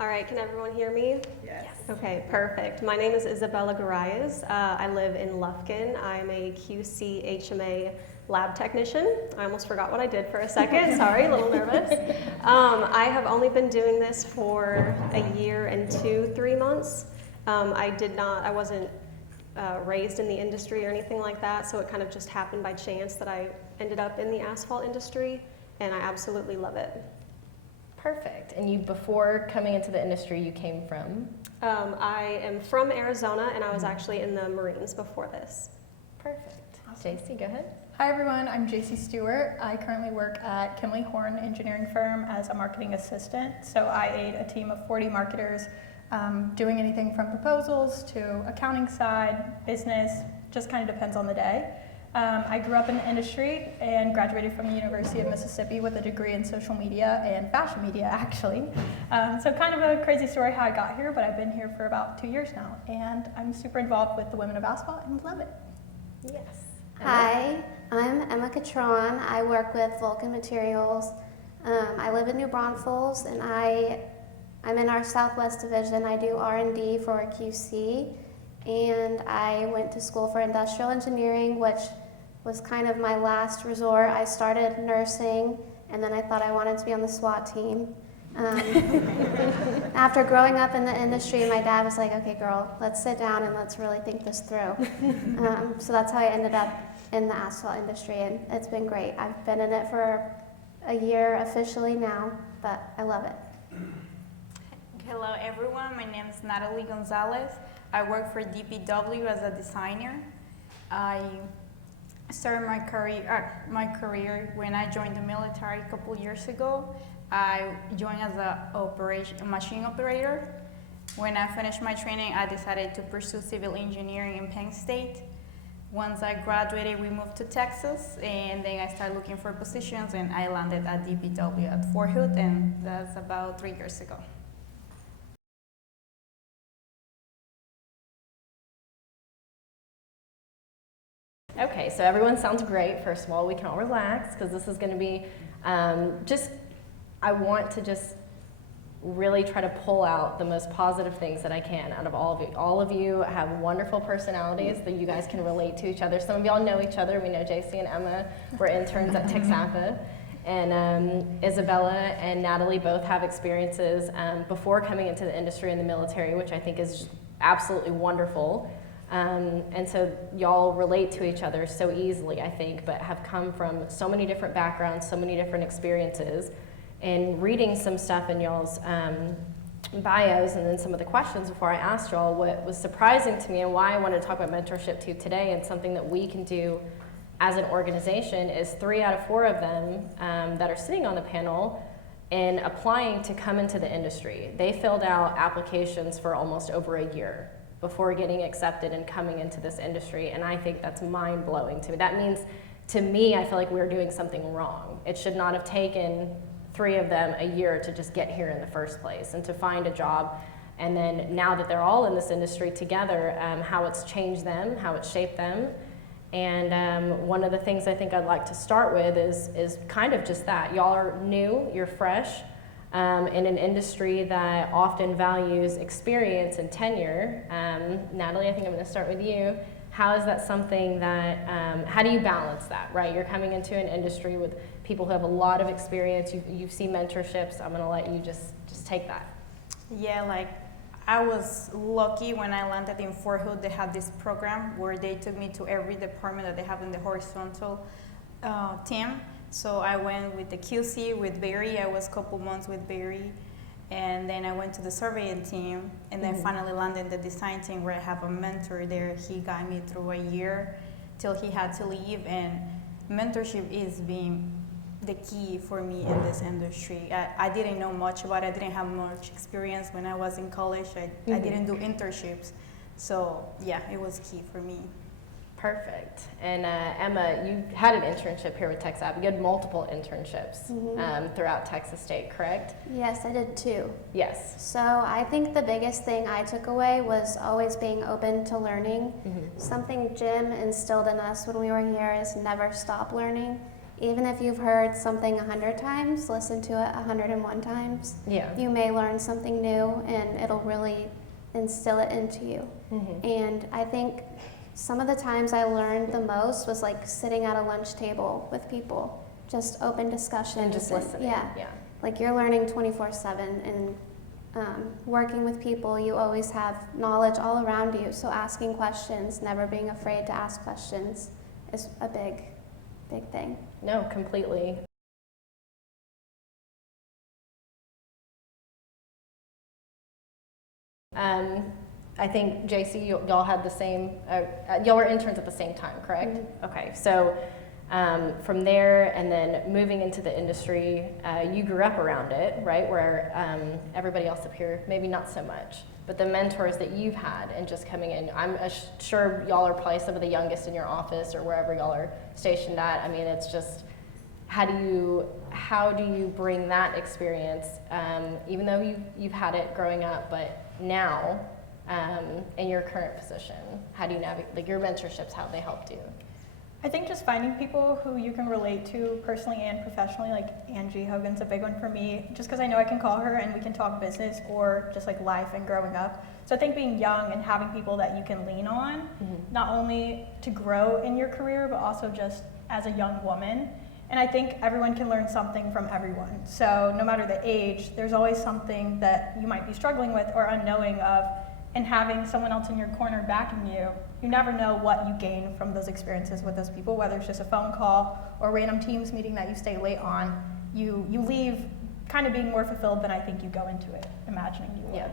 All right, can everyone hear me? Yes. Okay, perfect. My name is Isabella Garayas. I live in Lufkin. I'm a QC HMA lab technician. I almost forgot what I did for a second. Sorry, a little nervous. I have only been doing this for a year and 3 months. I wasn't raised in the industry or anything like that, so it kind of just happened by chance that I ended up in the asphalt industry, and I absolutely love it. Perfect. And you, before coming into the industry, you came from? I am from Arizona, and I was actually in the Marines before this. Perfect. Awesome. JC, go ahead. Hi everyone, I'm JC Stewart. I currently work at Kimley Horn Engineering Firm as a marketing assistant. So I aid a team of 40 marketers doing anything from proposals to accounting side, business, just kind of depends on the day. I grew up in the industry and graduated from the University of Mississippi with a degree in social media and fashion media, actually. So kind of a crazy story how I got here, but I've been here for about 2 years now, and I'm super involved with the Women of Asphalt and love it. Yes. Hi, I'm Emma Catron. I work with Vulcan Materials. I live in New Braunfels, and I'm in our Southwest Division. I do R&D for QC, and I went to school for industrial engineering, which was kind of my last resort. I started nursing, and then I thought I wanted to be on the SWAT team. After growing up in the industry, my dad was like, okay girl, let's sit down and let's really think this through. So that's how I ended up in the asphalt industry, and it's been great. I've been in it for a year officially now, but I love it. Hello everyone, my name is Natalie Gonzalez. I work for DPW as a designer. I started my career when I joined the military a couple years ago. I joined as a machine operator. When I finished my training, I decided to pursue civil engineering in Penn State. Once I graduated, we moved to Texas, and then I started looking for positions, and I landed at DPW at Fort Hood, and that's about 3 years ago. Okay, so everyone sounds great. First of all, we can all relax because this is going to be I want to just really try to pull out the most positive things that I can out of all of you. All of you have wonderful personalities that you guys can relate to each other. Some of y'all know each other. We know JC and Emma were interns at Texapa. And Isabella and Natalie both have experiences before coming into the industry in the military, which I think is absolutely wonderful. And so y'all relate to each other so easily, I think, but have come from so many different backgrounds, so many different experiences. And reading some stuff in y'all's bios and then some of the questions before I asked y'all, what was surprising to me and why I wanted to talk about mentorship to you today, and something that we can do as an organization, is 3 out of 4 of them that are sitting on the panel and applying to come into the industry. They filled out applications for almost over a year before getting accepted and coming into this industry, and I think that's mind-blowing to me. That means, to me, I feel like we're doing something wrong. It should not have taken 3 of them a year to just get here in the first place and to find a job. And then now that they're all in this industry together, how it's changed them, how it's shaped them. And one of the things I think I'd like to start with is kind of just that. Y'all are new, you're fresh, in an industry that often values experience and tenure. Natalie, I think I'm going to start with you. How is that something that, how do you balance that, right? You're coming into an industry with people who have a lot of experience. You've seen mentorships. I'm going to let you just take that. Yeah, like I was lucky when I landed in Fort Hood. They had this program where they took me to every department that they have in the horizontal team. So I went with the QC with Barry. I was a couple months with Barry. And then I went to the surveying team, and then finally landed in the design team where I have a mentor there. He got me through a year till he had to leave, and mentorship is being the key for me in this industry. I didn't know much about it. I didn't have much experience when I was in college. I didn't do internships. So yeah, it was key for me. Perfect. And Emma, you had an internship here with Texas. You had multiple internships throughout Texas State, correct? Yes, I did 2. Yes. So I think the biggest thing I took away was always being open to learning. Something Jim instilled in us when we were here is never stop learning. even if you've heard something 100 times, listen to it 101 times. Yeah. You may learn something new and it'll really instill it into you. Mm-hmm. And I think some of the times I learned the most was like sitting at a lunch table with people, just open discussions. And just listening. Yeah. Like you're learning 24/7 and working with people, you always have knowledge all around you. So asking questions, never being afraid to ask questions is a big thing. No, completely. I think JC, y'all had the same, y'all were interns at the same time, correct? Mm-hmm. Okay, so from there and then moving into the industry, you grew up around it, right? Where everybody else up here, maybe not so much, but the mentors that you've had and just coming in, I'm sure y'all are probably some of the youngest in your office or wherever y'all are stationed at. I mean, it's just, how do you bring that experience, even though you've had it growing up, but now in your current position, how do you navigate, like your mentorships, how they helped you? I think just finding people who you can relate to personally and professionally, like Angie Hogan's a big one for me, just because I know I can call her and we can talk business or just like life and growing up. So I think being young and having people that you can lean on, not only to grow in your career, but also just as a young woman. And I think everyone can learn something from everyone. So no matter the age, there's always something that you might be struggling with or unknowing of, and having someone else in your corner backing you, you never know what you gain from those experiences with those people, whether it's just a phone call or a random Teams meeting that you stay late on. You leave kind of being more fulfilled than I think you go into it, imagining you would.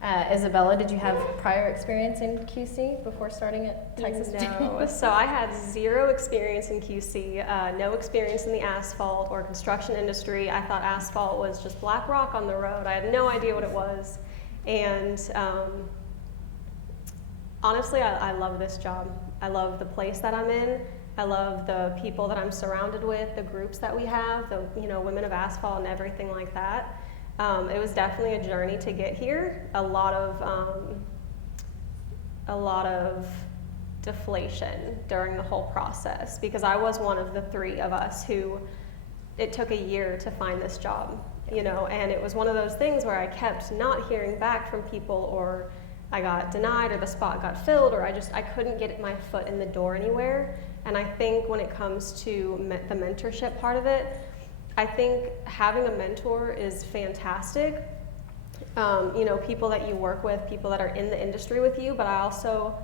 Yeah. Isabella, did you have prior experience in QC before starting at Texas? No, so I had zero experience in QC, no experience in the asphalt or construction industry. I thought asphalt was just black rock on the road. I had no idea what it was. And honestly, I love this job. I love the place that I'm in. I love the people that I'm surrounded with, the groups that we have, the Women of Asphalt and everything like that. It was definitely a journey to get here. A lot of deflation during the whole process because I was one of the three of us who it took a year to find this job. And it was one of those things where I kept not hearing back from people, or I got denied, or the spot got filled, or I couldn't get my foot in the door anywhere. And I think when it comes to the mentorship part of it, I think having a mentor is fantastic. People that you work with, people that are in the industry with you, but I also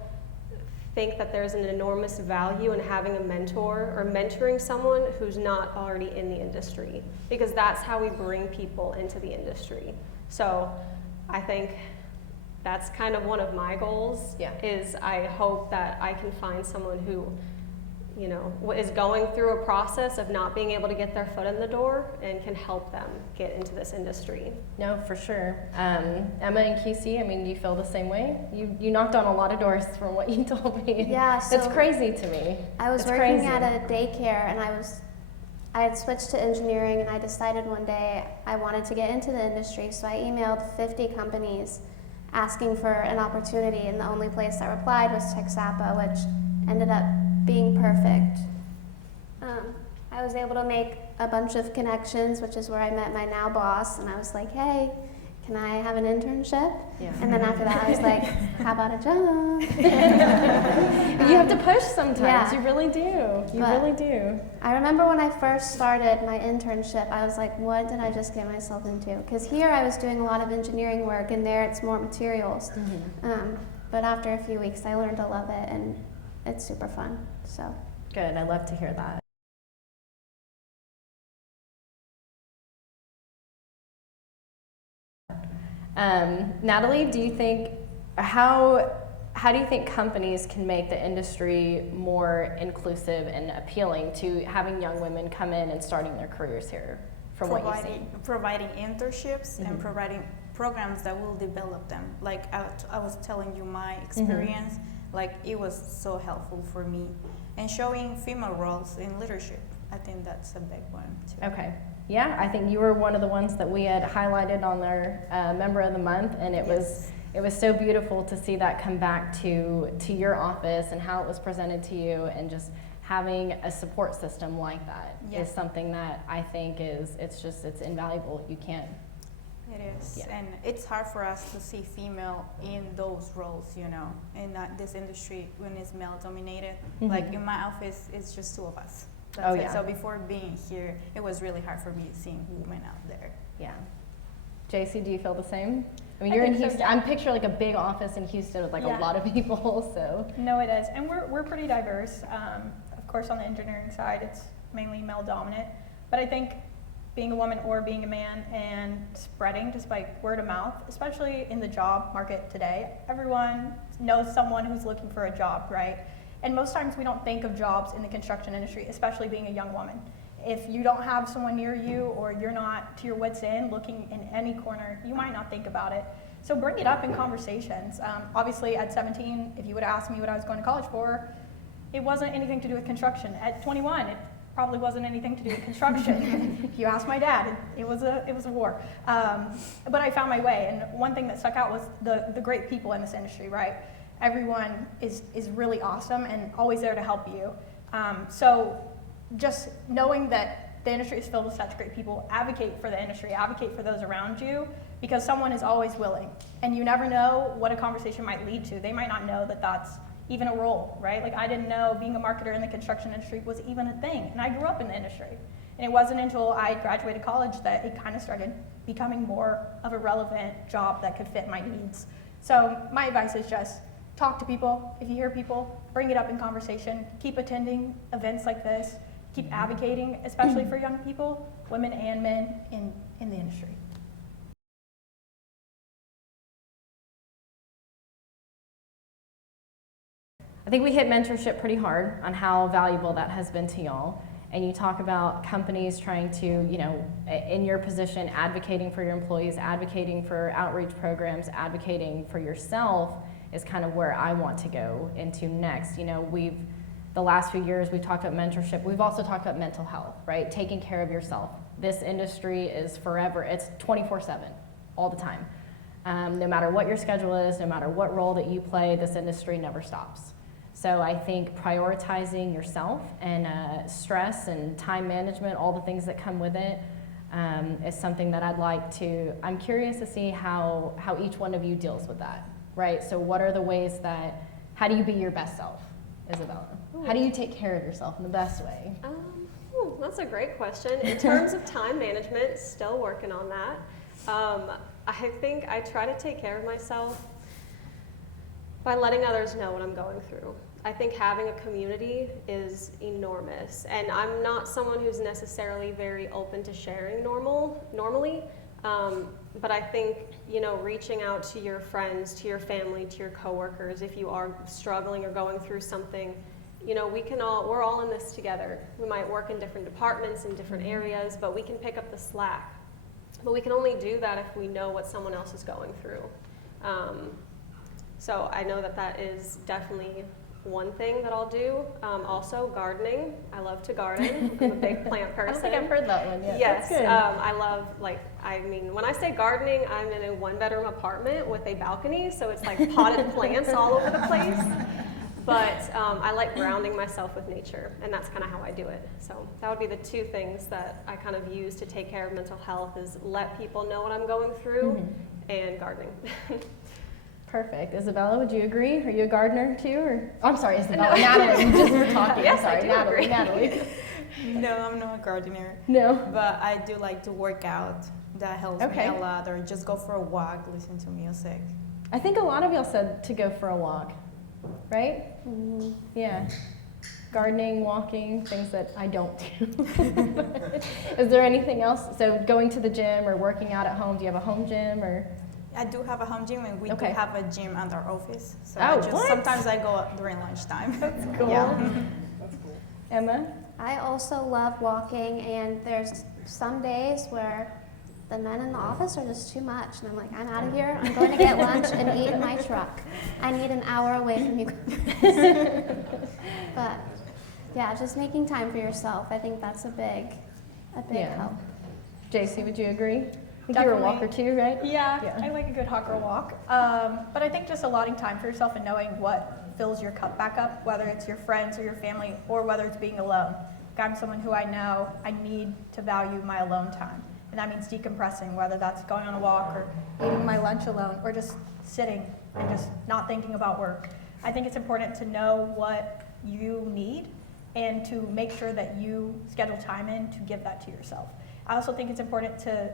think that there's an enormous value in having a mentor or mentoring someone who's not already in the industry, because that's how we bring people into the industry. So I think that's kind of one of my goals. Is I hope that I can find someone who is going through a process of not being able to get their foot in the door and can help them get into this industry. No, for sure. Emma and QC, I mean, do you feel the same way? You knocked on a lot of doors from what you told me. Yeah, so it's crazy to me. I was it's working crazy. at a daycare and I had switched to engineering, and I decided one day I wanted to get into the industry, so I emailed 50 companies asking for an opportunity, and the only place that replied was Texapa, which ended up being perfect. I was able to make a bunch of connections, which is where I met my now boss, and I was like, hey, can I have an internship? Yeah. And then after that I was like, how about a job? You have to push sometimes. Yeah. You really do. You But really do. I remember when I first started my internship, I was like, what did I just get myself into? Because here I was doing a lot of engineering work, and there it's more materials. But after a few weeks I learned to love it, and it's super fun. So Good. I love to hear that. Natalie, do you think how do you think companies can make the industry more inclusive and appealing to having young women come in and starting their careers here? From what you've seen, providing internships and providing programs that will develop them. Like I was telling you my experience, like it was so helpful for me. And showing female roles in leadership, I think that's a big one too. Okay. Yeah, I think you were one of the ones that we had highlighted on our Member of the Month, and it was so beautiful to see that come back to your office and how it was presented to you, and just having a support system like that Yeah. is something that I think it's invaluable. You can't. It is, Yeah. and it's hard for us to see female in those roles, you know, in this industry when it's male dominated. Mhm. Like in my office, it's just 2 of us. That's Oh, it. yeah. So before being here, it was really hard for me seeing women out there. Yeah. JC, do you feel the same? I mean, I you're in think so, Houston. yeah. I'm picturing like a big office in Houston with like Yeah. a lot of people. So No, it is, and we're pretty diverse. Of course, on the engineering side, it's mainly male dominant, but I think being a woman or being a man and spreading just by word of mouth, especially in the job market today, everyone knows someone who's looking for a job, right? And most times we don't think of jobs in the construction industry, especially being a young woman. If you don't have someone near you or you're not to your wits' end looking in any corner, you might not think about it. So bring it up in conversations. Obviously, at 17, if you would have asked me what I was going to college for, it wasn't anything to do with construction. At 21, it probably wasn't anything to do with construction. If you ask my dad, it was a war. But I found my way, and one thing that stuck out was the great people in this industry, right? Everyone is really awesome and always there to help you. So just knowing that the industry is filled with such great people, advocate for the industry, advocate for those around you, because someone is always willing. And you never know what a conversation might lead to. They might not know that that's even a role, right? Like I didn't know being a marketer in the construction industry was even a thing, and I grew up in the industry. And it wasn't until I graduated college that it kind of started becoming more of a relevant job that could fit my needs. So my advice is just talk to people. If you hear people, bring it up in conversation. Keep attending events like this. Keep advocating, especially for young people, women and men in the industry. I think we hit mentorship pretty hard on how valuable that has been to y'all. And you talk about companies trying to, you know, in your position, advocating for your employees, advocating for outreach programs, advocating for yourself is kind of where I want to go into next. You know, the last few years we've talked about mentorship. We've also talked about mental health, right? Taking care of yourself. This industry is forever. It's 24/7, all the time. No matter what your schedule is, no matter what role that you play, this industry never stops. So I think prioritizing yourself and stress and time management, all the things that come with it, is something that I'm curious to see how each one of you deals with that, right? So what are the ways how do you be your best self, Isabella? How do you take care of yourself in the best way? That's a great question. In terms of time management, still working on that. I think I try to take care of myself by letting others know what I'm going through. I think having a community is enormous, and I'm not someone who's necessarily very open to sharing normally, but I think, you know, reaching out to your friends, to your family, to your coworkers, if you are struggling or going through something, you know, we're all in this together. We might work in different departments in different areas, but we can pick up the slack. But we can only do that if we know what someone else is going through. So I know that is definitely one thing that I'll do. Also, gardening. I love to garden. I'm a big plant person. I don't think I've heard that one yet. Yes, That's good. I love, when I say gardening, I'm in a 1-bedroom apartment with a balcony, so it's like potted plants all over the place. But I like grounding myself with nature, and that's kind of how I do it. So that would be the 2 things that I kind of use to take care of mental health, is let people know what I'm going through, and gardening. Perfect. Isabella, would you agree? Are you a gardener too? Or I'm sorry, Isabella. Natalie, we just were talking. Yes, I'm sorry, I do Natalie. agree. Natalie. No, I'm not a gardener, No. but I do like to work out. That helps Okay. me a lot, or just go for a walk, listen to music. I think a lot of y'all said to go for a walk, right? Mm-hmm. Yeah. Gardening, walking, things that I don't do. Is there anything else? So going to the gym or working out at home, do you have a home gym or? I do have a home gym, and we Okay. do have a gym at our office. So Oh, I sometimes I go during lunchtime. That's cool. Yeah. Emma? I also love walking, and there's some days where the men in the office are just too much, and I'm like, I'm out of here. I'm going to get lunch and eat in my truck. I need an hour away from you guys. But yeah, just making time for yourself. I think that's a big Yeah. help. JC, would you agree? I think you're a walker too, right? Yeah, I like a good hot girl walk. But I think just allotting time for yourself and knowing what fills your cup back up, whether it's your friends or your family, or whether it's being alone. Like, I'm someone who I know I need to value my alone time. And that means decompressing, whether that's going on a walk or eating my lunch alone or just sitting and just not thinking about work. I think it's important to know what you need and to make sure that you schedule time in to give that to yourself. I also think it's important to,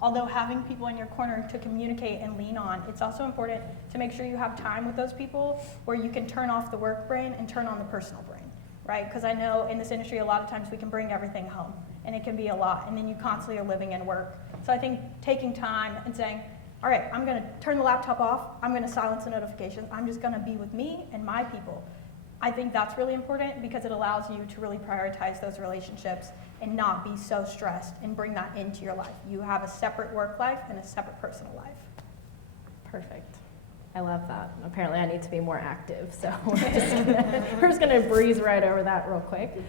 although having people in your corner to communicate and lean on, it's also important to make sure you have time with those people where you can turn off the work brain and turn on the personal brain, right? Because I know in this industry, a lot of times we can bring everything home and it can be a lot, and then you constantly are living in work. So I think taking time and saying, all right, I'm gonna turn the laptop off, I'm gonna silence the notifications, I'm just gonna be with me and my people. I think that's really important because it allows you to really prioritize those relationships and not be so stressed and bring that into your life. You have a separate work life and a separate personal life. Perfect. I love that. Apparently I need to be more active, so we're just gonna breeze right over that real quick.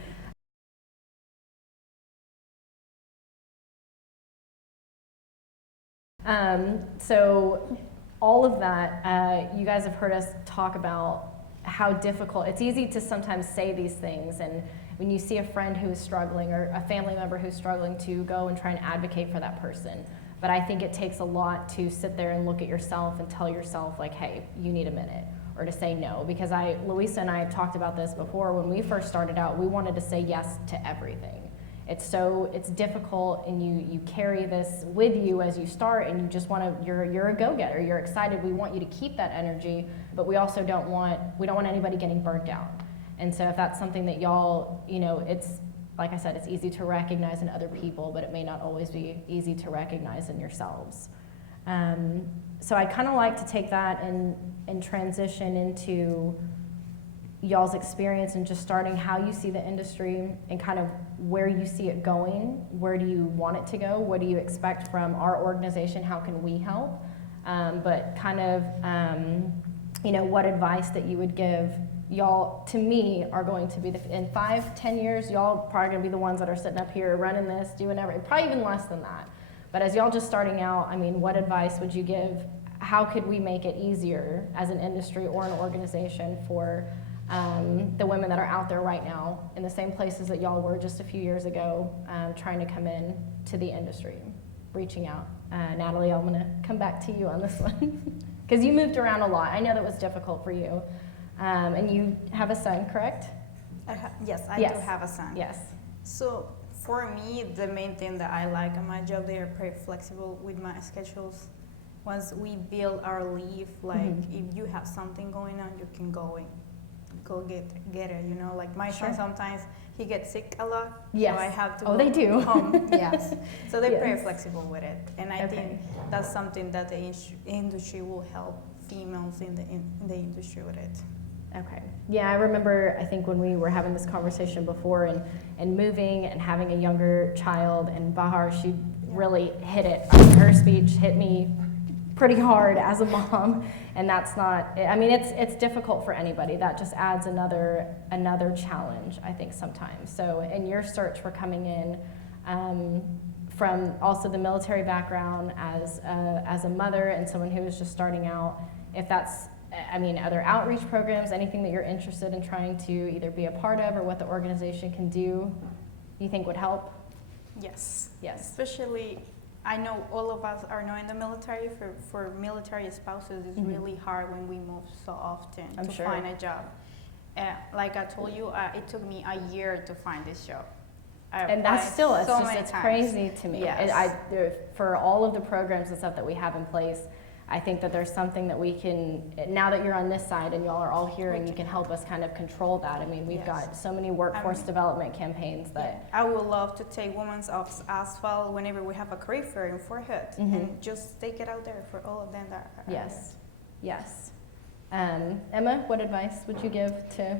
So all of that, you guys have heard us talk about how difficult, it's easy to sometimes say these things, and when you see a friend who is struggling or a family member who's struggling, to go and try and advocate for that person. But I think it takes a lot to sit there and look at yourself and tell yourself, like, hey, you need a minute, or to say no. Because Louisa and I have talked about this before. When we first started out, we wanted to say yes to everything. It's difficult, and you carry this with you as you start, and you just want to, you're a go-getter, you're excited, we want you to keep that energy, but we also don't want anybody getting burnt out. And so if that's something that y'all, it's, like I said, it's easy to recognize in other people, but it may not always be easy to recognize in yourselves. So I kind of like to take that and transition into y'all's experience and just starting how you see the industry and kind of where you see it going. Where do you want it to go? What do you expect from our organization? How can we help? But kind of, what advice that you would give. Y'all, to me, are going to be, in 5-10 years, y'all probably gonna be the ones that are sitting up here running this, doing everything, probably even less than that. But as y'all just starting out, what advice would you give? How could we make it easier as an industry or an organization for the women that are out there right now in the same places that y'all were just a few years ago, trying to come in to the industry, reaching out? Natalie, I'm gonna come back to you on this one, because you moved around a lot. I know that was difficult for you. And you have a son, correct? Yes, I do have a son. Yes. So for me, the main thing that I like on my job, they are pretty flexible with my schedules. Once we build our leave, like if you have something going on, you can go get it. Like my son sometimes he gets sick a lot. Yes. So I have to. Oh, they do. Home. Yes. So they're Yes. pretty flexible with it, and I think that's something that the industry will help females in the industry with it. Okay. Yeah, I remember, I think when we were having this conversation before and moving and having a younger child, and Bahar, she really hit it. Her speech hit me pretty hard as a mom, and that's not, it's difficult for anybody. That just adds another challenge, I think, sometimes. So in your search for coming in, from also the military background as a mother and someone who is just starting out, if that's, other outreach programs, anything that you're interested in trying to either be a part of or what the organization can do, you think would help? Yes. Yes. Especially, I know all of us are not in the military. For military spouses, it's really hard when we move so often to find a job. Like I told you, it took me a year to find this job. And that's still, it's times. crazy to me. Yes. For all of the programs and stuff that we have in place, I think that there's something that we can, now that you're on this side and y'all are all here and you can help us kind of control that. We've got so many workforce development campaigns that. I would love to take Women's of Asphalt whenever we have a career fair in Fort Hood and just take it out there for all of them that are Yes. Emma, what advice would you give to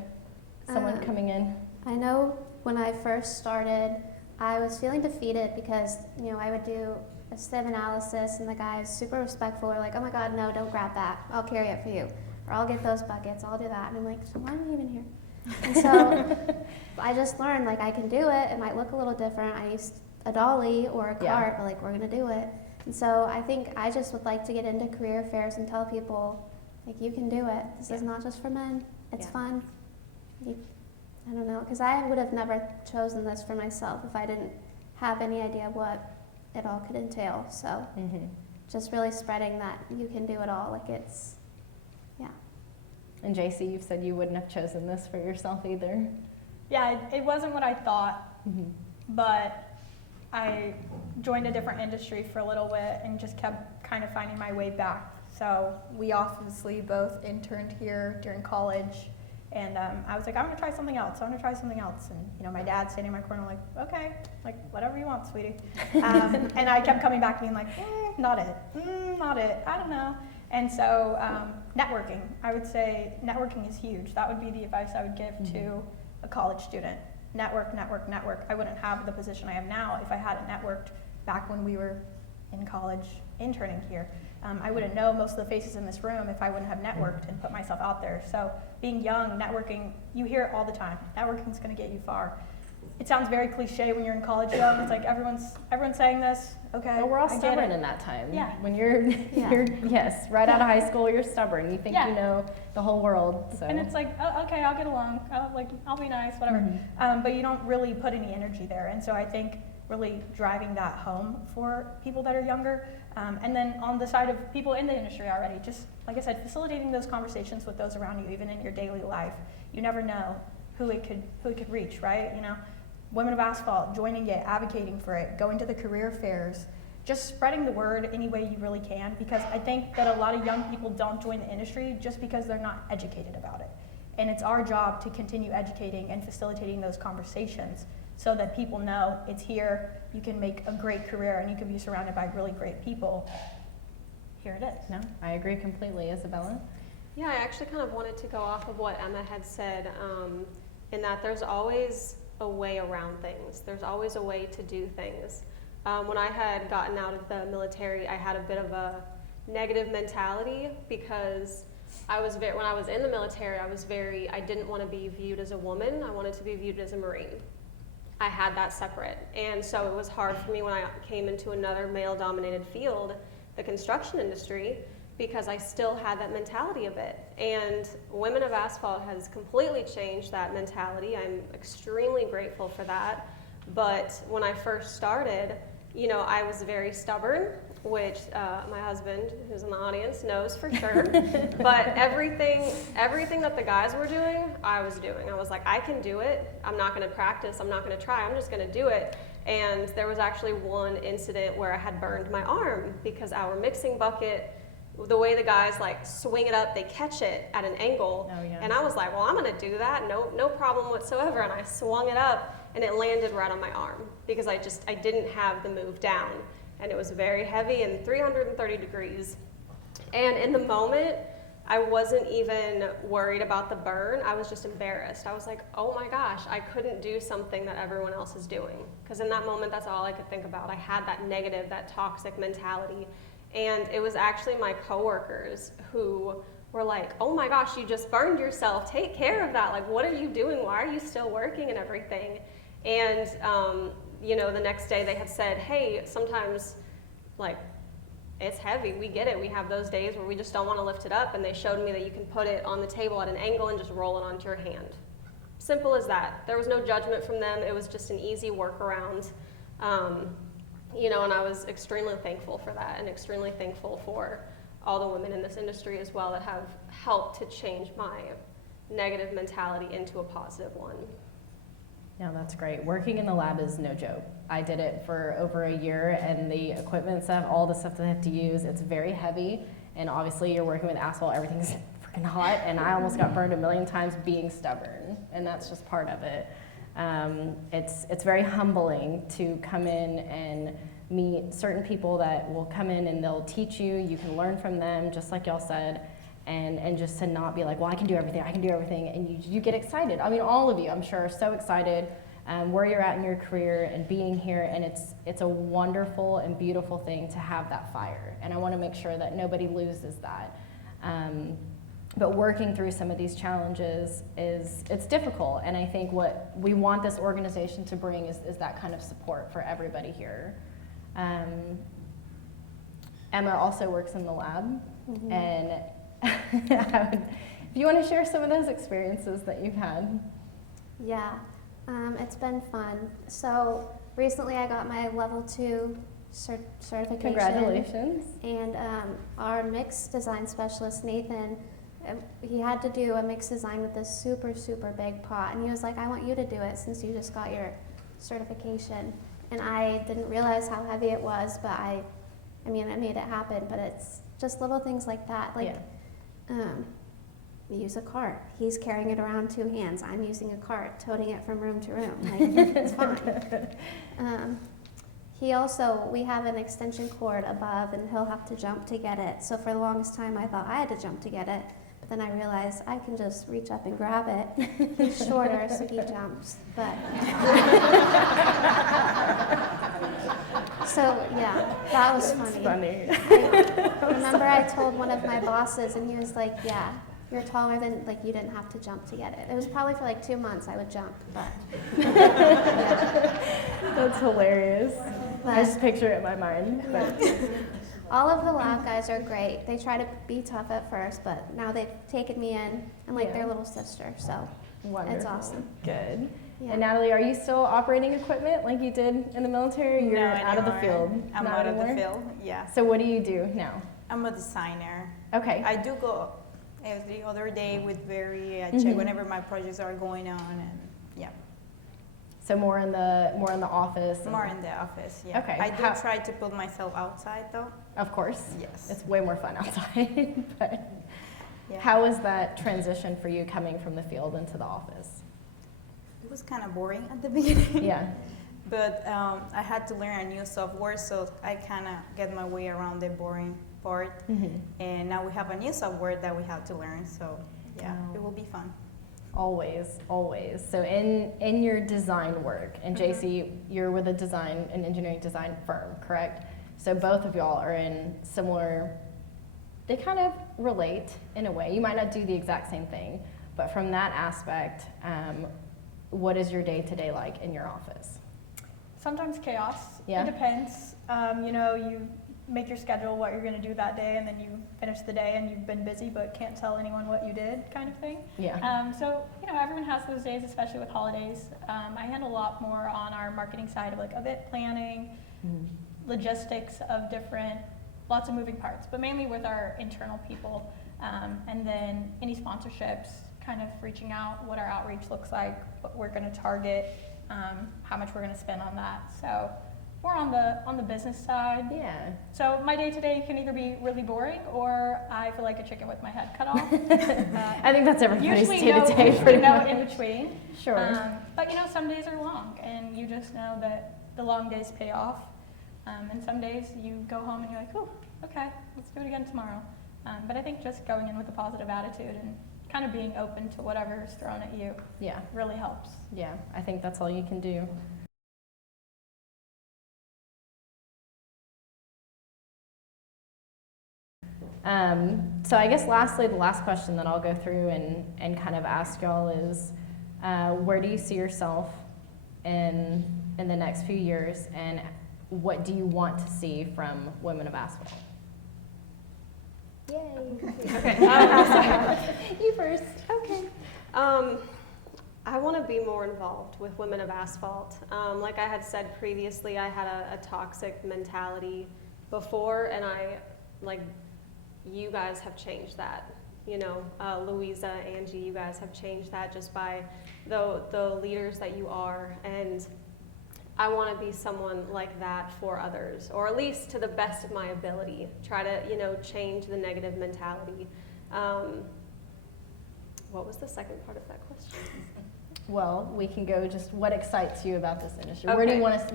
someone coming in? I know when I first started, I was feeling defeated because, I would do a STEM analysis and the guys super respectful were like, oh my God, no, don't grab that. I'll carry it for you. Or I'll get those buckets, I'll do that. And I'm like, so why am I even here? And so I just learned, I can do it. It might look a little different. I used a dolly or a cart, but we're gonna do it. And so I think I just would like to get into career fairs and tell people, like, you can do it. This is not just for men. It's Yeah. fun. I don't know, because I would have never chosen this for myself if I didn't have any idea what it all could entail. So just really spreading that you can do it all. Like, it's, yeah. And JC, you've said you wouldn't have chosen this for yourself either. Yeah, it wasn't what I thought, but I joined a different industry for a little bit and just kept kind of finding my way back. So we obviously both interned here during college, and I was like, I want to try something else. And you know, my dad's standing in my corner like, okay, like whatever you want, sweetie. And I kept coming back being like, not it, I don't know. And so networking, I would say networking is huge. That would be the advice I would give to a college student. Network. I wouldn't have the position I have now if I hadn't networked back when we were in college interning here. I wouldn't know most of the faces in this room if I wouldn't have networked and put myself out there. So being young, networking, you hear it all the time. Networking's going to get you far. It sounds very cliche when you're in college though. It's like everyone's saying this. Okay. But we're all I get stubborn it. in that time. Yeah. When you're, yes, right out of high school, you're stubborn. You think Yeah. you know the whole world. So. And it's like, oh, okay, I'll get along. I'll be nice, whatever. But you don't really put any energy there. And so I think really driving that home for people that are younger. And then on the side of people in the industry already, just like I said, facilitating those conversations with those around you, even in your daily life. You never know who it could reach, right? You know, Women of Asphalt, joining it, advocating for it, going to the career fairs, just spreading the word any way you really can, because I think that a lot of young people don't join the industry just because they're not educated about it. And it's our job to continue educating and facilitating those conversations so that people know it's here, you can make a great career, and you can be surrounded by really great people. Here it is. No, I agree completely. Isabella? Yeah, I actually kind of wanted to go off of what Emma had said, in that there's always a way around things. There's always a way to do things. When I had gotten out of the military, I had a bit of a negative mentality because when I was in the military, I didn't want to be viewed as a woman. I wanted to be viewed as a Marine. I had that separate. And so it was hard for me when I came into another male-dominated field, the construction industry, because I still had that mentality of it. And Women of Asphalt has completely changed that mentality. I'm extremely grateful for that. But when I first started, you know, I was very stubborn, which my husband, who's in the audience, knows for sure. But everything that the guys were doing, I was doing. I was like, I can do it. I'm not going to practice. I'm not going to try. I'm just going to do it. And there was actually one incident where I had burned my arm because our mixing bucket, the way the guys like swing it up, they catch it at an angle. Oh, yeah. And I was like, well, I'm going to do that. No problem whatsoever. And I swung it up and it landed right on my arm because I didn't have the move down. And it was very heavy and 330 degrees. And in the moment, I wasn't even worried about the burn. I was just embarrassed. I was like, oh my gosh, I couldn't do something that everyone else is doing. Because in that moment, that's all I could think about. I had that negative, that toxic mentality. And it was actually my coworkers who were like, oh my gosh, you just burned yourself. Take care of that. Like, what are you doing? Why are you still working and everything? And, you know, the next day they had said, hey, sometimes, like, it's heavy. We get it. We have those days where we just don't want to lift it up. And they showed me that you can put it on the table at an angle and just roll it onto your hand. Simple as that. There was no judgment from them. It was just an easy workaround. You know, and I was extremely thankful for that and extremely thankful for all the women in this industry as well that have helped to change my negative mentality into a positive one. Yeah, that's great. Working in the lab is no joke. I did it for over a year, and the equipment stuff, all the stuff that I have to use, it's very heavy. And obviously you're working with asphalt, everything's freaking hot, and I almost got burned a million times being stubborn, and that's just part of it. It's very humbling to come in and meet certain people that will come in and they'll teach you, you can learn from them, just like y'all said, and just to not be like, well, I can do everything, and you get excited. I mean, all of you, I'm sure, are so excited where you're at in your career and being here, and it's a wonderful and beautiful thing to have that fire, and I want to make sure that nobody loses that. But working through some of these challenges it's difficult, and I think what we want this organization to bring is that kind of support for everybody here. Emma also works in the lab, Mhm. and if you want to share some of those experiences that you've had. Yeah, it's been fun. So recently I got my level 2 certification. Congratulations. And our mix design specialist, Nathan, he had to do a mix design with this super, super big pot. And he was like, I want you to do it since you just got your certification. And I didn't realize how heavy it was, but I mean, I made it happen. But it's just little things like that. Like, we use a cart. He's carrying it around 2 hands. I'm using a cart, toting it from room to room. Like, it's fine. We have an extension cord above, and he'll have to jump to get it. So for the longest time, I thought I had to jump to get it. But then I realized I can just reach up and grab it. He's shorter, so he jumps. But so yeah, that was funny. Funny. I remember I told one of my bosses, and he was like, "Yeah, you're taller than, like, you didn't have to jump to get it." It was probably for like 2 months I would jump, but That's hilarious. But- I just picture it in my mind. But all of the lab guys are great. They try to be tough at first, but now they've taken me in. I'm like their little sister, so wonderful. it's awesome. Good. Yeah. And Natalie, are you still operating equipment like you did in the military? Or you're No, out of the anymore. field. I'm Not out of the anymore? field, yeah. So what do you do now? I'm a designer. Okay. I do go every other day with I check Mhm. whenever my projects are going on, and yeah, So more in the office. and- more in the office, yeah. Okay. I do How- try to put myself outside though. Of course. Yes. It's way more fun outside. But Yeah. how was that transition for you coming from the field into the office? It was kind of boring at the beginning. Yeah. But I had to learn a new software, so I kind of get my way around the boring part. Mhm. And now we have a new software that we have to learn, so yeah, Wow. it will be fun. Always, always. So in your design work, and JC, you're with an engineering design firm, correct? So both of y'all are in similar, they kind of relate in a way. You might not do the exact same thing, but from that aspect, what is your day-to-day like in your office? Sometimes chaos. Yeah. It depends. You make your schedule, what you're going to do that day, and then you finish the day and you've been busy but can't tell anyone what you did, kind of thing. Yeah. So everyone has those days, especially with holidays. I handle a lot more on our marketing side of like event planning, Mhm. logistics of lots of moving parts, but mainly with our internal people. And then any sponsorships, kind of reaching out, what our outreach looks like, what we're going to target, how much we're going to spend on that. So more on the business side. Yeah. So my day to day can either be really boring or I feel like a chicken with my head cut off. I think that's everybody's Usually day-to-day no, pretty no much. in between. Sure. But some days are long, and you just know that the long days pay off. And some days you go home and you're like, oh, okay, let's do it again tomorrow. But I think just going in with a positive attitude and kind of being open to whatever is thrown at you Yeah. really helps. Yeah. I think that's all you can do. So I guess lastly, the last question that I'll go through and kind of ask y'all is, where do you see yourself in the next few years, and what do you want to see from Women of Asphalt? Yay! Okay. You first. Okay. I want to be more involved with Women of Asphalt. Like I had said previously, I had a toxic mentality before, and you guys have changed that. Louisa, Angie, you guys have changed that just by the leaders that you are, and I want to be someone like that for others, or at least to the best of my ability. Try to, change the negative mentality. What was the second part of that question? Well, we can go just what excites you about this industry. Where do you want to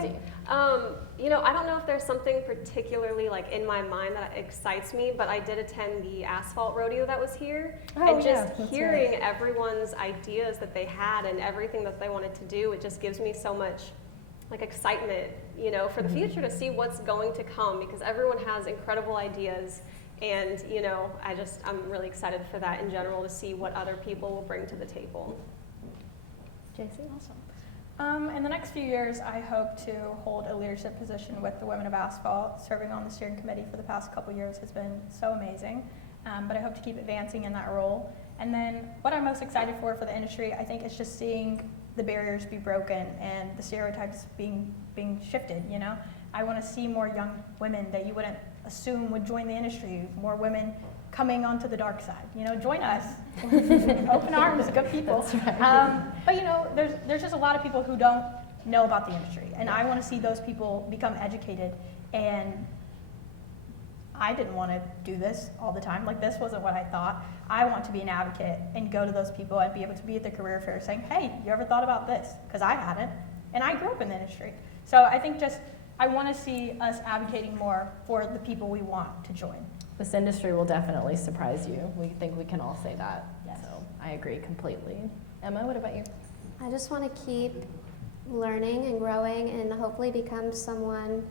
see? I don't know if there's something particularly in my mind that excites me, but I did attend the Asphalt rodeo that was here, and just hearing everyone's ideas that they had and everything that they wanted to do, it just gives me so much excitement, for the future, to see what's going to come, because everyone has incredible ideas. And, I'm really excited for that in general, to see what other people will bring to the table. JC? In the next few years, I hope to hold a leadership position with the Women of Asphalt. Serving on the steering committee for the past couple years has been so amazing, but I hope to keep advancing in that role. And then what I'm most excited for the industry, I think, is just seeing the barriers be broken and the stereotypes being shifted, you know? I want to see more young women that you wouldn't assume would join the industry, more women coming onto the dark side. You know, join us. Open arms, good people. Right. But you know, there's just a lot of people who don't know about the industry, and I want to see those people become educated. And I didn't want to do this all the time. Like, this wasn't what I thought. I want to be an advocate and go to those people and be able to be at the career fair saying, hey, you ever thought about this? Because I hadn't, and I grew up in the industry. So I think I want to see us advocating more for the people we want to join. This industry will definitely surprise you. We think we can all say that. Yes. So I agree completely. Emma, what about you? I just want to keep learning and growing and hopefully become someone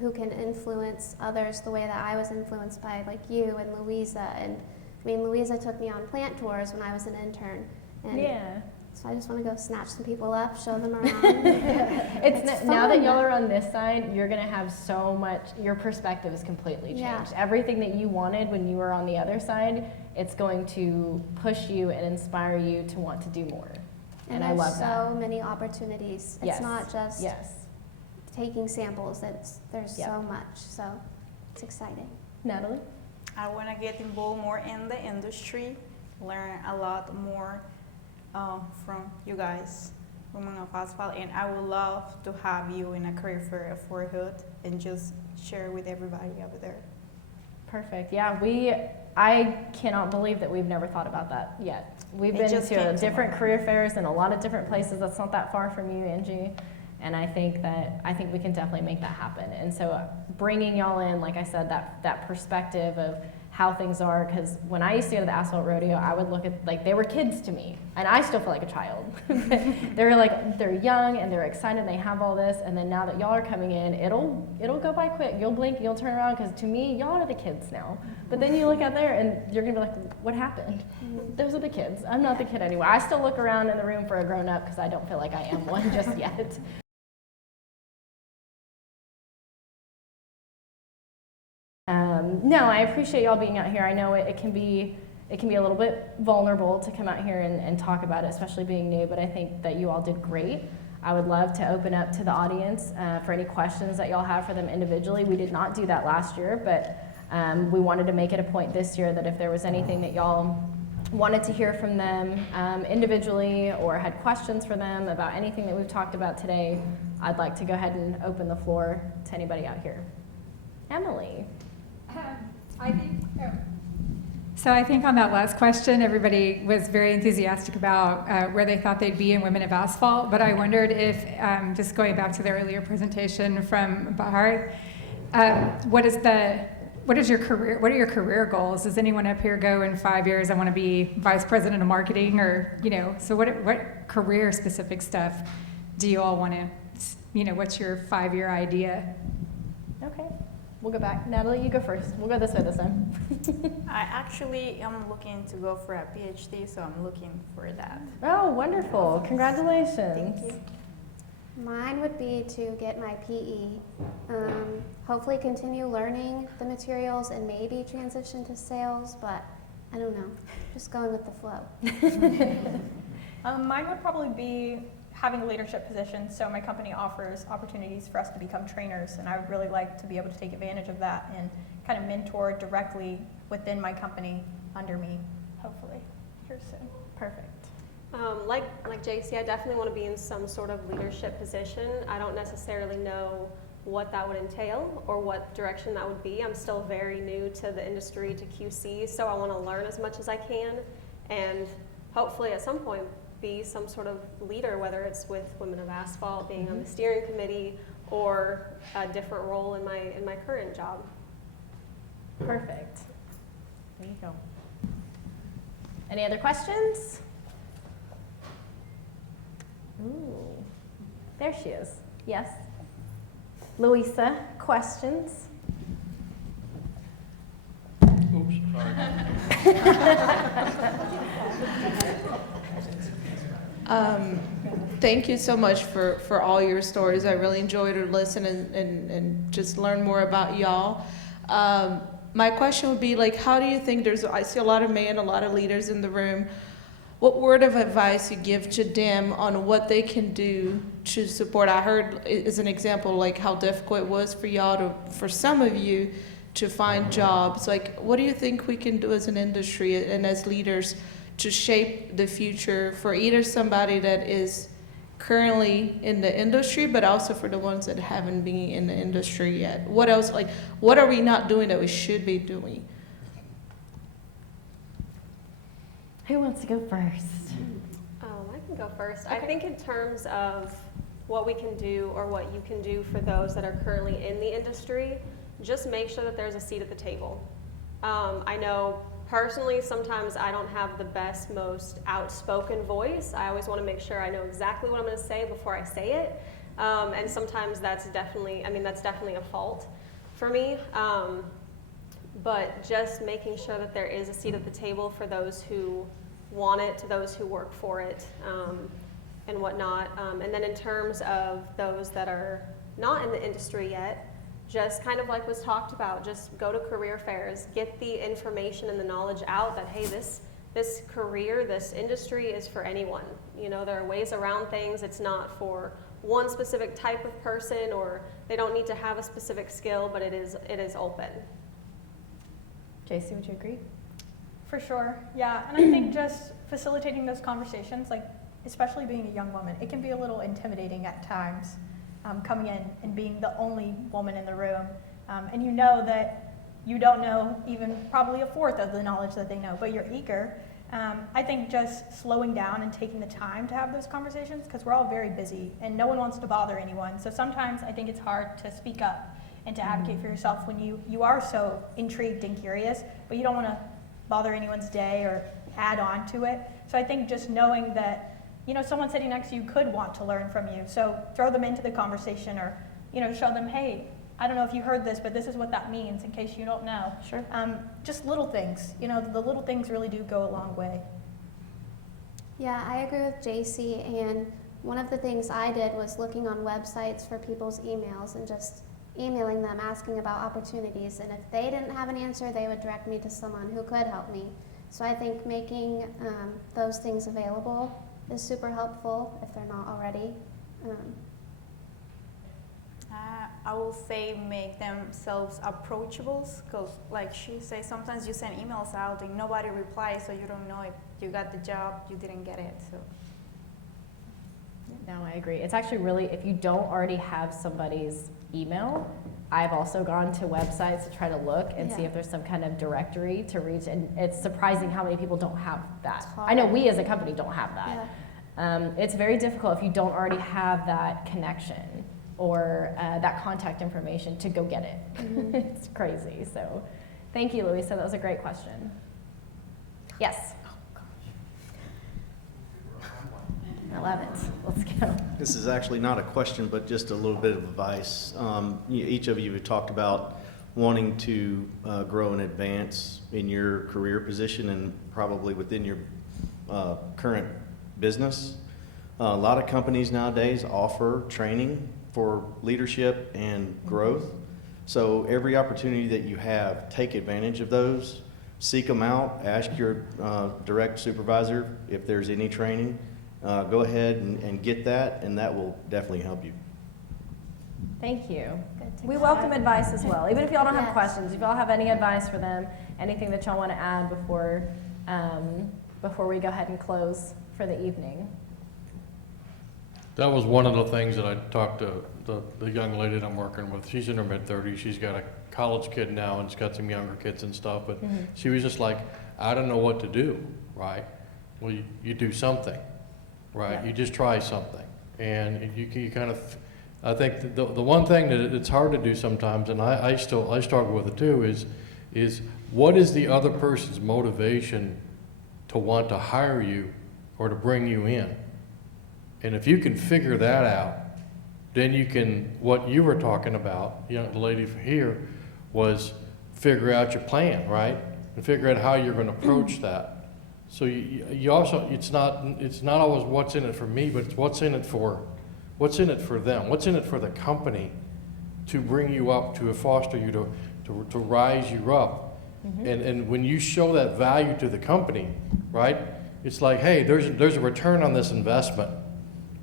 who can influence others the way that I was influenced by, like, you and Louisa. And I mean, Louisa took me on plant tours when I was an intern. And Yeah. so I just want to go snatch some people up, show them around. It's now that y'all are on this side, you're gonna have so much. Your perspective is completely changed. Yeah. Everything that you wanted when you were on the other side, it's going to push you and inspire you to want to do more. And I love that. There's so many opportunities. It's Yes. not just Yes. taking samples. There's Yep. so much. So it's exciting. Natalie? I want to get involved more in the industry, learn a lot more from you guys, Women of Asphalt, and I would love to have you in a career fair at Fort Hood and just share with everybody over there. Perfect. Yeah, I cannot believe that we've never thought about that yet. We've It been just to came to different mind. career fairs in a lot of different places. That's not that far from you, Angie. And I think we can definitely make that happen. And so bringing y'all in, like I said, that perspective of how things are, because when I used to go to the Asphalt Rodeo, I would look at, like, they were kids to me, and I still feel like a child. They're young and they're excited and they have all this, and then now that y'all are coming in, it'll go by quick. You'll blink, you'll turn around, because to me, y'all are the kids now. But then you look out there and you're gonna be like, what happened? Those are the kids. I'm not the kid anymore. I still look around in the room for a grown up because I don't feel like I am one just yet. No, I appreciate y'all being out here. I know it can be a little bit vulnerable to come out here and talk about it, especially being new, but I think that you all did great. I would love to open up to the audience for any questions that y'all have for them individually. We did not do that last year, but we wanted to make it a point this year that if there was anything that y'all wanted to hear from them individually or had questions for them about anything that we've talked about today, I'd like to go ahead and open the floor to anybody out here. Emily. I think on that last question, everybody was very enthusiastic about where they thought they'd be in Women of Asphalt, but I wondered if, just going back to the earlier presentation from Bahar, what are your career goals? Does anyone up here go in 5 years, I want to be vice president of marketing, or, so what career specific stuff do you all want to, what's your 5-year idea? Okay. We'll go back. Natalie, you go first. We'll go this way this time. I actually am looking to go for a PhD, so I'm looking for that. Oh, wonderful. Congratulations. Thank you. Mine would be to get my PE, hopefully continue learning the materials and maybe transition to sales, but I don't know, just going with the flow. Mine would probably be having a leadership position, so my company offers opportunities for us to become trainers, and I would really like to be able to take advantage of that and kind of mentor directly within my company under me, hopefully, here soon. Perfect. Like JC, I definitely want to be in some sort of leadership position. I don't necessarily know what that would entail or what direction that would be. I'm still very new to the industry, to QC, so I want to learn as much as I can and hopefully at some point be some sort of leader, whether it's with Women of Asphalt, being on the steering committee, or a different role in my current job. Perfect. There you go. Any other questions? Ooh, there she is. Yes. Louisa, questions? Oops, sorry. Thank you so much for all your stories. I really enjoyed to listen and just learn more about y'all. My question would be like, how do you think I see a lot of men, a lot of leaders in the room. What word of advice you give to them on what they can do to support? I heard as an example, like how difficult it was for y'all for some of you to find jobs. Like, what do you think we can do as an industry and as leaders to shape the future for either somebody that is currently in the industry, but also for the ones that haven't been in the industry yet? What else, like, what are we not doing that we should be doing? Who wants to go first? I can go first. I think in terms of what we can do or what you can do for those that are currently in the industry, just make sure that there's a seat at the table. I know personally, sometimes I don't have the best, most outspoken voice. I always want to make sure I know exactly what I'm going to say before I say it. And sometimes that's definitely a fault for me. But just making sure that there is a seat at the table for those who want it, to those who work for it, and whatnot. And then in terms of those that are not in the industry yet, just kind of like was talked about, just go to career fairs, get the information and the knowledge out that, hey, this career, this industry is for anyone. You know, there are ways around things. It's not for one specific type of person, or they don't need to have a specific skill, but it is open. JC, would you agree? For sure, yeah. And I think just facilitating those conversations, like especially being a young woman, it can be a little intimidating at times, coming in and being the only woman in the room. And you know that you don't know even probably a fourth of the knowledge that they know, but you're eager. I think just slowing down and taking the time to have those conversations, because we're all very busy and no one wants to bother anyone. So sometimes I think it's hard to speak up and to advocate for yourself when you are so intrigued and curious, but you don't want to bother anyone's day or add on to it. So I think just knowing that, you know, someone sitting next to you could want to learn from you. So throw them into the conversation, or, you know, show them, hey, I don't know if you heard this, but this is what that means in case you don't know. Sure. Just little things, you know, the little things really do go a long way. Yeah, I agree with JC, and one of the things I did was looking on websites for people's emails and just emailing them asking about opportunities, and if they didn't have an answer, they would direct me to someone who could help me. So I think making those things available is super helpful if they're not already. I will say make themselves approachable, because like she says, sometimes you send emails out and nobody replies, so you don't know if you got the job, you didn't get it. So. No, I agree. It's actually really, if you don't already have somebody's email, I've also gone to websites to try to look and see if there's some kind of directory to reach, and it's surprising how many people don't have that. I know we as a company don't have that. Yeah. It's very difficult if you don't already have that connection or that contact information to go get it. Mm-hmm. It's crazy. So thank you, Louisa. That was a great question. Yes. I love it. Let's go. This is actually not a question, but just a little bit of advice. Each of you have talked about wanting to grow and advance in your career position and probably within your current business. A lot of companies nowadays offer training for leadership and growth. So every opportunity that you have, take advantage of those. Seek them out. Ask your direct supervisor if there's any training. Go ahead and get that, and that will definitely help you. Thank you. We welcome advice as well, even if y'all don't have questions. If y'all have any advice for them, anything that y'all want to add before we go ahead and close for the evening. That was one of the things that I talked to the young lady that I'm working with. She's in her mid-30s. She's got a college kid now, and she's got some younger kids and stuff. But she was just like, I don't know what to do, right? Well, you do something. Right, yeah. You just try something, and you kind of. I think the one thing that it's hard to do sometimes, and I struggle with it too, is what is the other person's motivation to want to hire you or to bring you in, and if you can figure that out, then you can. What you were talking about, the lady here, was figure out your plan, right, and figure out how you're going to approach that. So you also, it's not always what's in it for me, but it's what's in it for them, what's in it for the company to bring you up, to foster you, to rise you up. And when you show that value to the company, right, it's like, hey, there's a return on this investment.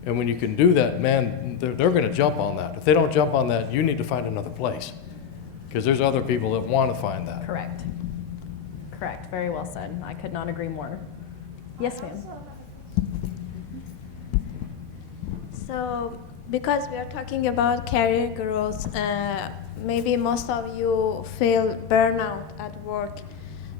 And when you can do that, man, they're going to jump on that. If they don't jump on that, you need to find another place, because there's other people that want to find that. Correct. Correct. Very well said. I could not agree more. Yes, ma'am. So, because we are talking about career growth, maybe most of you feel burnout at work.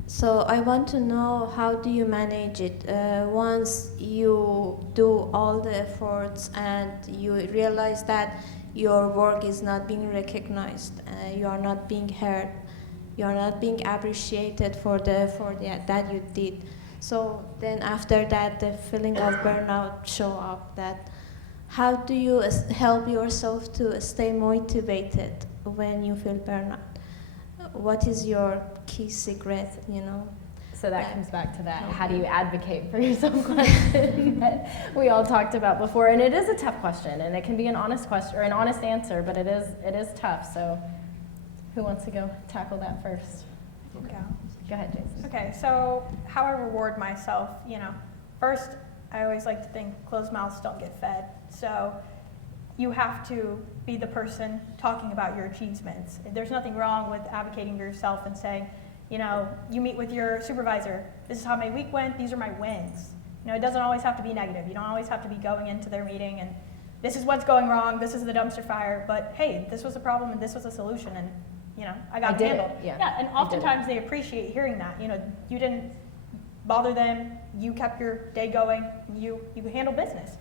So I want to know, how do you manage it once you do all the efforts and you realize that your work is not being recognized, you are not being heard, you are not being appreciated for that you did. So then after that, the feeling of burnout show up. That how do you help yourself to stay motivated when you feel burnout? What is your key secret, So that comes back to that, how do you advocate for yourself question that we all talked about before. And it is a tough question, and it can be an honest question or an honest answer, but it is tough. So who wants to go tackle that first? Okay. Go ahead, Jason. Okay, so how I reward myself, first, I always like to think closed mouths don't get fed. So you have to be the person talking about your achievements. There's nothing wrong with advocating for yourself and saying, you meet with your supervisor, this is how my week went, these are my wins. It doesn't always have to be negative. You don't always have to be going into their meeting and this is what's going wrong, this is the dumpster fire, but hey, this was a problem and this was a solution, and I got it handled. Yeah, and oftentimes they appreciate hearing that. You didn't bother them, you kept your day going, you handle business.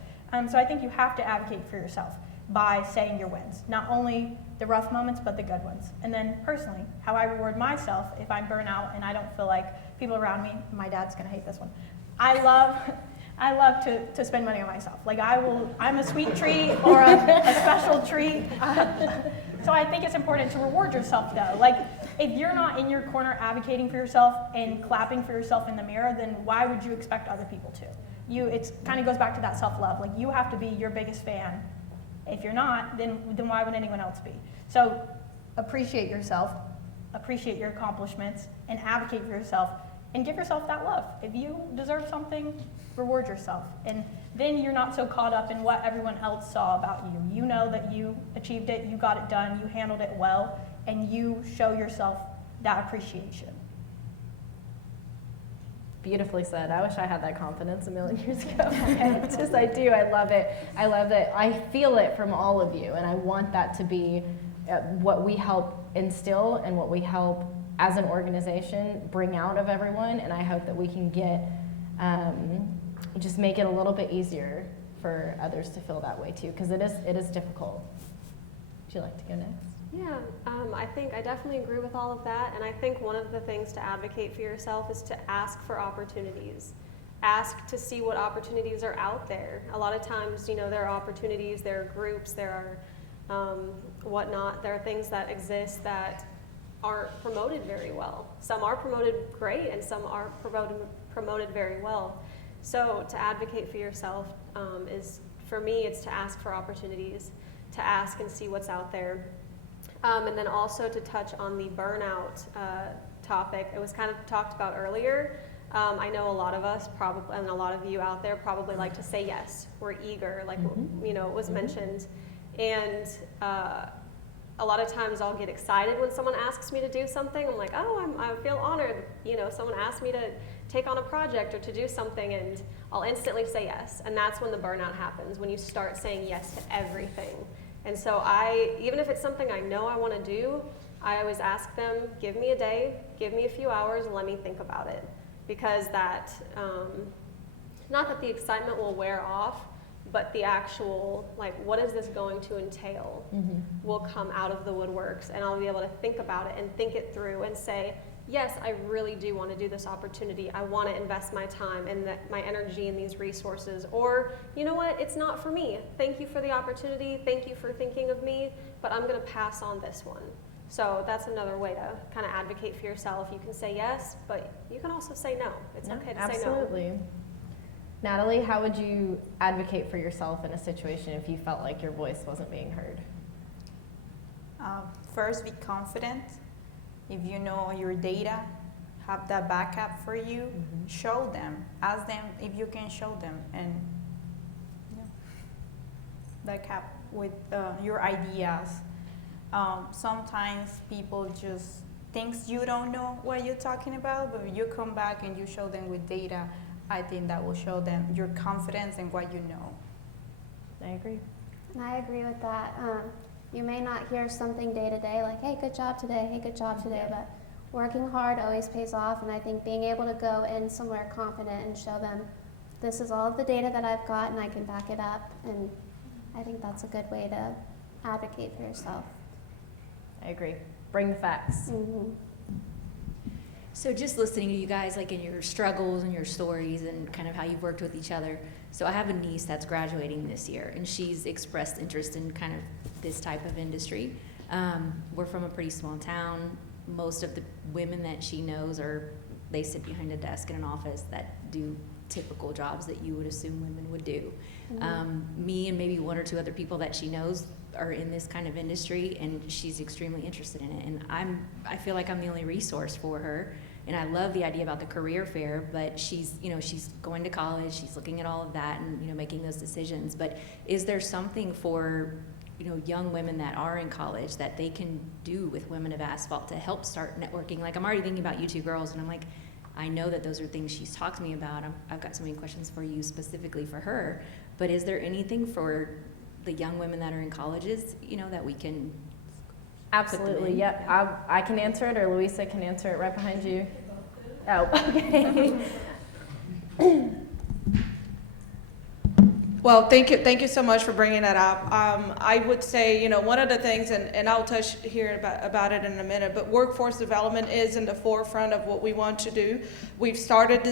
So I think you have to advocate for yourself by saying your wins, not only the rough moments, but the good ones. And then personally, how I reward myself if I'm burnt out and I don't feel like people around me, my dad's gonna hate this one. I love to spend money on myself. Like I'm a sweet treat or a special treat. So I think it's important to reward yourself though. Like if you're not in your corner advocating for yourself and clapping for yourself in the mirror, then why would you expect other people to? It kind of goes back to that self-love. Like you have to be your biggest fan. If you're not, then why would anyone else be? So appreciate yourself, appreciate your accomplishments, and advocate for yourself, and give yourself that love. If you deserve something, reward yourself. And then you're not so caught up in what everyone else saw about you. You know that you achieved it, you got it done, you handled it well, and you show yourself that appreciation. Beautifully said. I wish I had that confidence a million years ago. I do. I love it. I love that. I feel it from all of you, and I want that to be what we help instill and what we help as an organization bring out of everyone. And I hope that we can just make it a little bit easier for others to feel that way too, because it is difficult. Would you like to go next? Yeah, I think I definitely agree with all of that, and I think one of the things to advocate for yourself is to ask for opportunities. Ask to see what opportunities are out there. A lot of times, there are opportunities, there are groups, there are whatnot. There are things that exist that aren't promoted very well. Some are promoted great, and some aren't promoted very well. So to advocate for yourself is, for me, it's to ask for opportunities, to ask and see what's out there. And then also to touch on the burnout topic. It was kind of talked about earlier. I know a lot of us probably, and a lot of you out there probably like to say yes. We're eager, like it was mentioned. And a lot of times I'll get excited when someone asks me to do something. I'm like, oh, I feel honored. Someone asked me to take on a project or to do something, and I'll instantly say yes. And that's when the burnout happens, when you start saying yes to everything. And so even if it's something I know I want to do, I always ask them, give me a day, give me a few hours, and let me think about it. Because that, not that the excitement will wear off, but the actual, what is this going to entail, will come out of the woodworks, and I'll be able to think about it and think it through and say, yes, I really do want to do this opportunity. I want to invest my time and my energy in these resources. Or, you know what, it's not for me. Thank you for the opportunity. Thank you for thinking of me, but I'm going to pass on this one. So that's another way to kind of advocate for yourself. You can say yes, but you can also say no. It's okay to say no. Absolutely. Natalie, how would you advocate for yourself in a situation if you felt like your voice wasn't being heard? First, be confident. If you know your data, have that backup for you. Show them. Ask them if you can show them, and back up with your ideas. Sometimes people just think you don't know what you're talking about, but when you come back and you show them with data, I think that will show them your confidence and what you know. I agree. And I agree with that. You may not hear something day to day like, hey, good job today, hey, good job today, but working hard always pays off, and I think being able to go in somewhere confident and show them this is all of the data that I've got and I can back it up, and I think that's a good way to advocate for yourself. I agree. Bring the facts. Mm-hmm. So just listening to you guys, like in your struggles and your stories and kind of how you've worked with each other. So I have a niece that's graduating this year, and she's expressed interest in kind of this type of industry. We're from a pretty small town. Most of the women that she knows they sit behind a desk in an office that do typical jobs that you would assume women would do. Mm-hmm. Me and maybe one or two other people that she knows are in this kind of industry, and she's extremely interested in it. And I feel like I'm the only resource for her. And I love the idea about the career fair, but she's going to college, she's looking at all of that and, making those decisions. But is there something for, young women that are in college that they can do with Women of Asphalt to help start networking? Like, I'm already thinking about you two girls, and I'm like, I know that those are things she's talked to me about. I've got so many questions for you specifically for her. But is there anything for the young women that are in colleges, that we can? Absolutely, yep. I can answer it, or Luisa can answer it right behind you. Oh, okay. Well, thank you so much for bringing that up. I would say, one of the things, and I'll touch here about it in a minute, but workforce development is in the forefront of what we want to do. We've started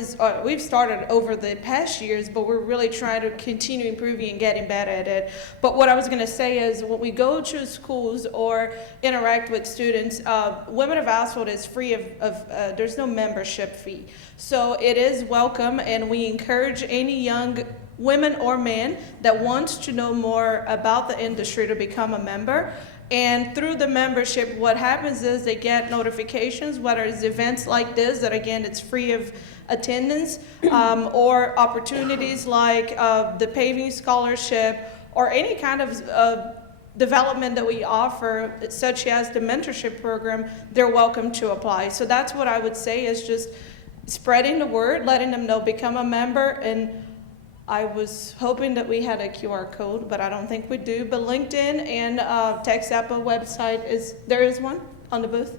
over the past years, but we're really trying to continue improving and getting better at it. But what I was going to say is, when we go to schools or interact with students, Women of Asphalt is free of there's no membership fee. So it is welcome, and we encourage any young women or men that wants to know more about the industry to become a member. And through the membership, what happens is they get notifications, whether it's events like this, that again, it's free of attendance, or opportunities like the paving scholarship, or any kind of development that we offer, such as the mentorship program, they're welcome to apply. So that's what I would say, is just spreading the word, letting them know, become a member. And I was hoping that we had a QR code, but I don't think we do. But LinkedIn and TechSAPA website, there is one on the booth.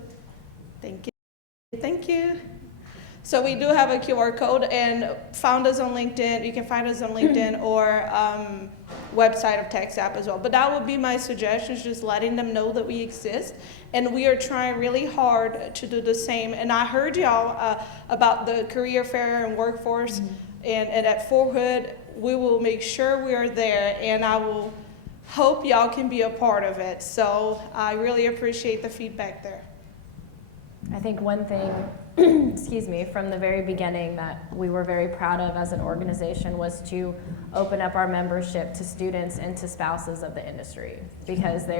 Thank you. Thank you. So we do have a QR code, and found us on LinkedIn. You can find us on LinkedIn or website of TechSAPA as well. But that would be my suggestion, is just letting them know that we exist. And we are trying really hard to do the same. And I heard y'all about the career fair and workforce. Mm-hmm. And at Fort Hood, we will make sure we are there, and I will hope y'all can be a part of it. So I really appreciate the feedback there. I think one thing, excuse me, from the very beginning that we were very proud of as an organization was to open up our membership to students and to spouses of the industry, because they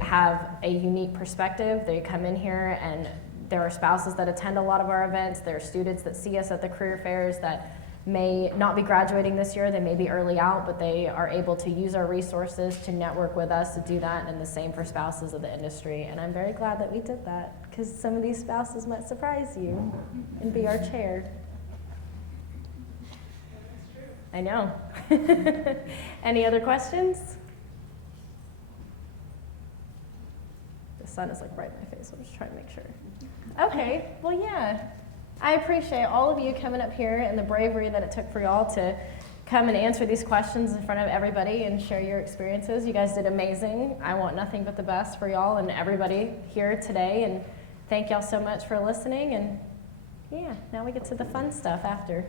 have a unique perspective. They come in here, and there are spouses that attend a lot of our events. There are students that see us at the career fairs that may not be graduating this year. They may be early out, but they are able to use our resources to network with us to do that, and the same for spouses of the industry. And I'm very glad that we did that, because some of these spouses might surprise you and be our chair. I know. Any other questions? The sun is like right in my face, so I'm just trying to make sure. Okay, well, yeah. I appreciate all of you coming up here and the bravery that it took for y'all to come and answer these questions in front of everybody and share your experiences. You guys did amazing. I want nothing but the best for y'all and everybody here today. And thank y'all so much for listening. And yeah, now we get to the fun stuff after.